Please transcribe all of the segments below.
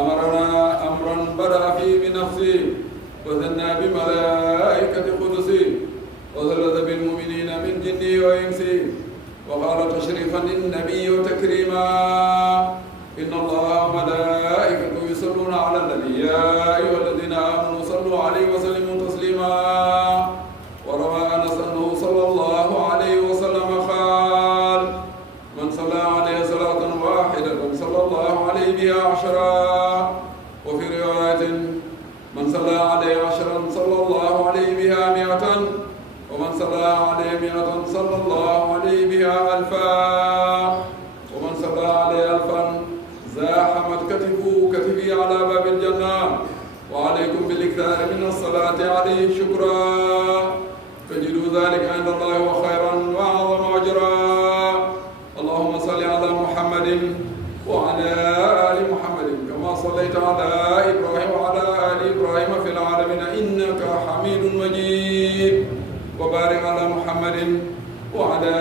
أمرنا أمرا بدأ فيه بنفسه وثنى بملائكة قدسه وثلث بالمؤمنين من جنه وإنسه وقال تشريفا للنبي وتكريما إن الله وملائكته يصلون على النبي يا أيها الذين آمنوا صلوا عليه وسلموا تسليما. وروى أنس أنه صلى الله عليه وسلم قال من صلى عليه صلاة واحدة صلى الله عليه بها 10. وفي رواية من صلى عليه 10 صلى الله عليه بها 100 ومن صلى عليه 100 صلى الله عليه بها 1000 ومن صلى عليه 1000 زاحمت كتفه كتفي على باب الجنة. وعليكم بالاكثار من الصلاة عليه شكرا تجدوا ذلك عند الله وخيرا وأعظم أجرا. اللهم صل على محمد وعلى آل محمد كما صليت على إبراهيم وعلى آل إبراهيم في العالمين إنك حميد مجيد. وبارك على محمد وعلى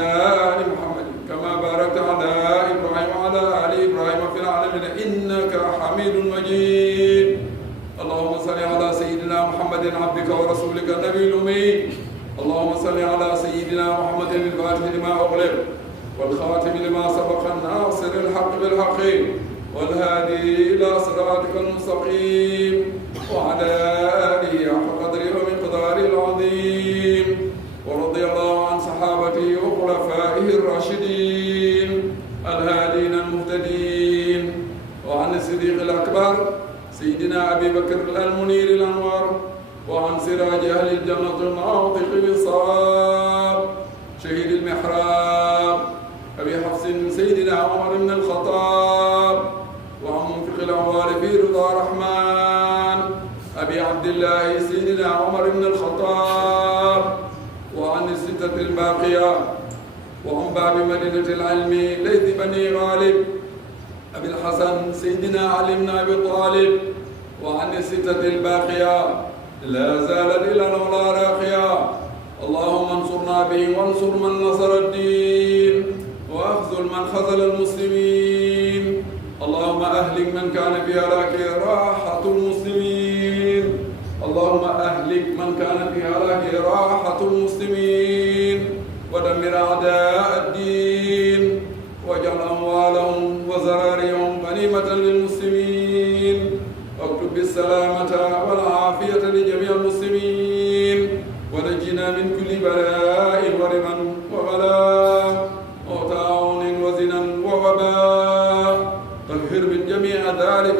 آل محمد كما باركت على إبراهيم وعلى آل إبراهيم في العالمين إنك حميد مجيد. اللهم صل على سيدنا محمد عبدك ورسولك النبي الأمي. اللهم صل على سيدنا محمد الفاتح لما أغلق والخاتم لما سبق الناصر الحق بالحق والهادي إلى صراطك المستقيم وعلى آله حق قدره ومقداره العظيم. ورضي الله عن صحابته وخلفائه الراشدين الهادين المهتدين وعن الصديق الأكبر سيدنا أبي بكر المنير الأنوار وعن سراج أهل الجنة الناطق بالصواب شهيد المحراب أبي حفص سيدنا عمر بن الخطاب وعن منفق الأموال في رضا الرحمن أبي عبد الله سيدنا عمر بن الخطاب وعن الستة الباقية وعن باب مدينة العلم ليث بني غالب أبي الحسن سيدنا علي بن أبي طالب وعن الستة الباقية لا زالت إلى العلا راقية. اللهم انصرنا بهم وانصر من نصر الدين واخذل من خذل المسلمين. اللهم أهلك من كان في هلاك راحة المسلمين. اللهم أهلك من كان في هلاك راحة المسلمين ودمر أعداء الدين واجعل أموالهم وزراريهم غنيمة للمسلمين واكتب بالسلامة والعافية لجميع المسلمين ونجنا من كل بلاء ورما وغلاء وطاعون وزنا ووباء طهر من جميع ذلك